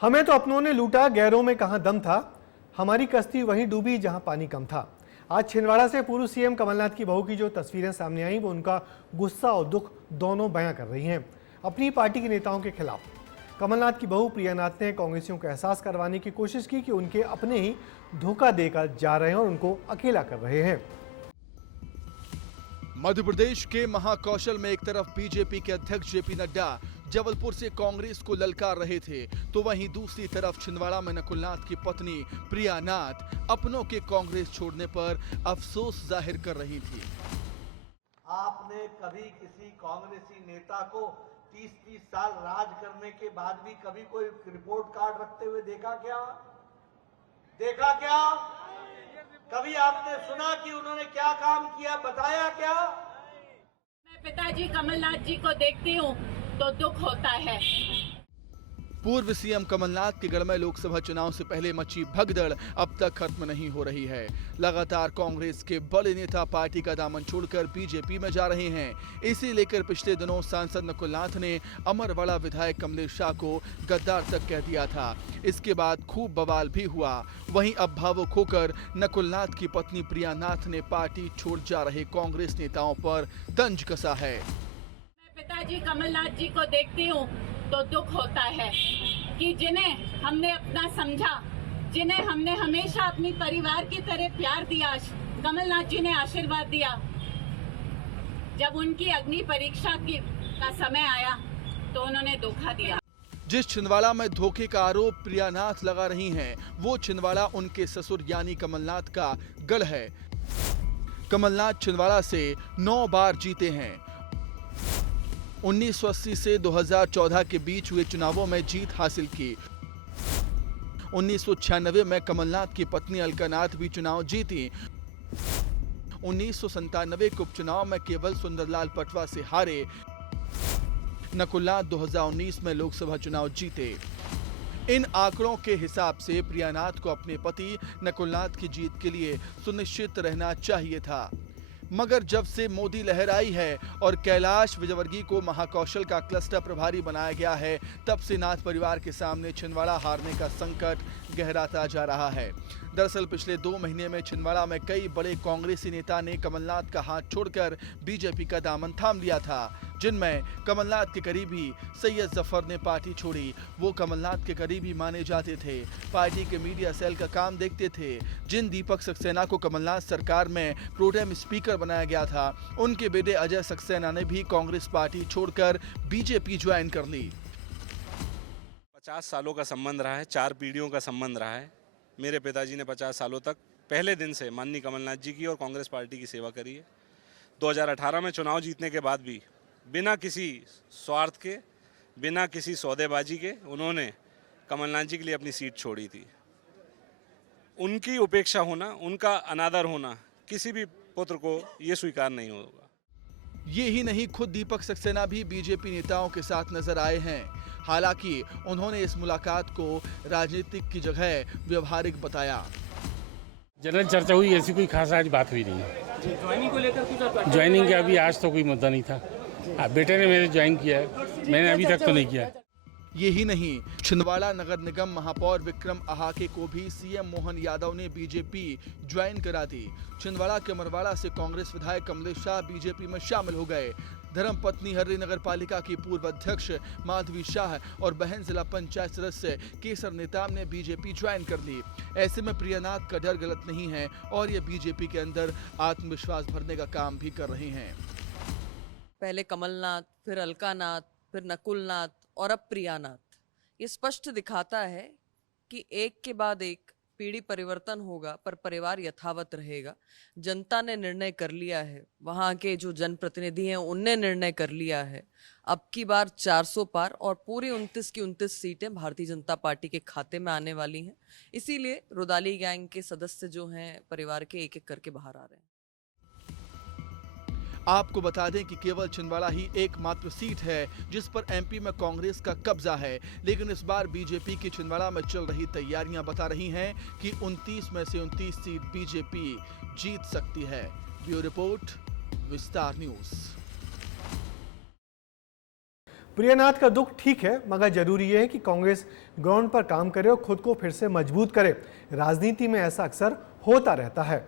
हमें तो अपनों ने लूटा, गैरों में कहां दम था। हमारी कश्ती वहीं डूबी जहां पानी कम था। आज छिंदवाड़ा से पूर्व सीएम कमलनाथ की बहू की जो तस्वीरें सामने आई, वो उनका गुस्सा और दुख दोनों बयां कर रही हैं अपनी पार्टी के नेताओं के खिलाफ। कमलनाथ की बहू प्रिया नाथ ने कांग्रेसियों को एहसास करवाने की कोशिश की कि उनके अपने ही धोखा देकर जा रहे हैं और उनको अकेला कर रहे हैं। मध्य प्रदेश के महाकौशल में एक तरफ बीजेपी के अध्यक्ष जेपी नड्डा जबलपुर से कांग्रेस को ललकार रहे थे, तो वहीं दूसरी तरफ छिंदवाड़ा में नकुलनाथ की पत्नी प्रिया नाथ अपनों के कांग्रेस छोड़ने पर अफसोस जाहिर कर रही थी। आपने कभी किसी कांग्रेसी नेता को 30-30 साल राज करने के बाद भी कभी कोई रिपोर्ट कार्ड रखते हुए देखा क्या? कभी आपने सुना कि उन्होंने क्या काम किया, बताया क्या? मैं पिताजी कमलनाथ जी को देखती हूँ तो दुख होता है। पूर्व सीएम कमलनाथ के गढ़ में लोकसभा चुनाव से पहले मची भगदड़ अब तक खत्म नहीं हो रही है। लगातार कांग्रेस के बड़े नेता पार्टी का दामन छोड़कर बीजेपी में जा रहे हैं। इसी लेकर पिछले दिनों सांसद नकुलनाथ ने अमरवाड़ा विधायक कमलेश शाह को गद्दार तक कह दिया था। इसके बाद खूब बवाल भी हुआ। वहीं अब भावुक होकर नकुलनाथ की पत्नी प्रिया नाथ ने पार्टी छोड़ जा रहे कांग्रेस नेताओं पर तंज कसा है। मैं पिताजी कमलनाथ जी को देखती हूँ तो दुख होता है कि जिन्हें हमने अपना समझा, जिन्हें हमने हमेशा अपनी परिवार की तरह प्यार दिया, कमलनाथ जी ने आशीर्वाद दिया, जब उनकी अग्नि परीक्षा का समय आया तो उन्होंने धोखा दिया। जिस छिंदवाड़ा में धोखे का आरोप प्रिया नाथ लगा रही हैं, वो छिंदवाड़ा उनके ससुर यानी कमलनाथ का गढ़ है। कमलनाथ छिंदवाड़ा से 9 बार जीते हैं। 1980 से 2014 के बीच हुए चुनावों में जीत हासिल की। 1996 में कमलनाथ की पत्नी अलका नाथ भी चुनाव जीती। 1997 के उपचुनाव में केवल सुंदरलाल पटवा से हारे। नकुलनाथ 2019 में लोकसभा चुनाव जीते। इन आंकड़ों के हिसाब से प्रिया नाथ को अपने पति नकुलनाथ की जीत के लिए सुनिश्चित रहना चाहिए था, मगर जब से मोदी लहर आई है और कैलाश विजयवर्गीय को महाकौशल का क्लस्टर प्रभारी बनाया गया है, तब से नाथ परिवार के सामने छिंदवाड़ा हारने का संकट गहराता जा रहा है। दरअसल पिछले 2 महीने में छिंदवाड़ा में कई बड़े कांग्रेसी नेता ने कमलनाथ का हाथ छोड़कर बीजेपी का दामन थाम लिया था, जिनमें कमलनाथ के करीबी सैयद जफर ने पार्टी छोड़ी। वो कमलनाथ के करीबी माने जाते थे, पार्टी के मीडिया सेल का काम देखते थे। जिन दीपक सक्सेना को कमलनाथ सरकार में प्रोटेम स्पीकर बनाया गया था, उनके बेटे अजय सक्सेना ने भी कांग्रेस पार्टी छोड़कर बीजेपी ज्वाइन कर ली। 50 सालों का संबंध रहा है, 4 पीढ़ियों का संबंध रहा है। मेरे पिताजी ने 50 सालों तक पहले दिन से माननीय कमलनाथ जी की और कांग्रेस पार्टी की सेवा करी है। 2018 में चुनाव जीतने के बाद भी बिना किसी स्वार्थ के, बिना किसी सौदेबाजी के उन्होंने कमलनाथ जी के लिए अपनी सीट छोड़ी थी। उनकी उपेक्षा होना, उनका अनादर होना किसी भी पुत्र को ये स्वीकार नहीं होगा। ये ही नहीं, खुद दीपक सक्सेना भी बीजेपी नेताओं के साथ नजर आए हैं। हालांकि उन्होंने इस मुलाकात को राजनीतिक की जगह व्यवहारिक बताया। जनरल चर्चा हुई, ऐसी कोई खास आज बात हुई नहीं है। ज्वाइनिंग को लेकर कुछ ज्वाइनिंग का अभी आज तो कोई मुद्दा नहीं था। बेटे ने मेरे ज्वाइन किया है, मैंने अभी तक तो नहीं किया। यही नहीं, छिंदवाड़ा नगर निगम महापौर विक्रम आहाके को भी सीएम मोहन यादव ने बीजेपी ज्वाइन करा दी। छिंदवाड़ा के अमरवाड़ा से कांग्रेस विधायक कमलेश शाह बीजेपी में शामिल हो गए। धर्मपत्नी हर्री नगर पालिका की पूर्व अध्यक्ष माधवी शाह और बहन जिला पंचायत सदस्य केसर नेताम ने बीजेपी ज्वाइन कर ली। ऐसे में प्रिया नाथ का डर गलत नहीं है और ये बीजेपी के अंदर आत्मविश्वास भरने का काम भी कर रहे हैं। पहले कमलनाथ, फिर अलकानाथ, फिर नकुलनाथ और अब प्रिया नाथ। ये स्पष्ट दिखाता है कि एक के बाद एक पीढ़ी परिवर्तन होगा पर परिवार यथावत रहेगा। जनता ने निर्णय कर लिया है, वहाँ के जो जनप्रतिनिधि हैं उनने निर्णय कर लिया है। अब की बार 400 पार और पूरी 29 की 29 सीटें भारतीय जनता पार्टी के खाते में आने वाली हैं। इसीलिए रुदाली गैंग के सदस्य जो हैं परिवार के एक एक करके बाहर आ रहे हैं। आपको बता दें कि केवल छिंदवाड़ा ही एकमात्र सीट है जिस पर एमपी में कांग्रेस का कब्जा है, लेकिन इस बार बीजेपी की छिंदवाड़ा में चल रही तैयारियां बता रही हैं कि 29 में से 29 सीट बीजेपी जीत सकती है। ब्यूरो रिपोर्ट, विस्तार न्यूज। प्रियानाथ का दुख ठीक है, मगर जरूरी यह है कि कांग्रेस ग्राउंड पर काम करे और खुद को फिर से मजबूत करे। राजनीति में ऐसा अक्सर होता रहता है।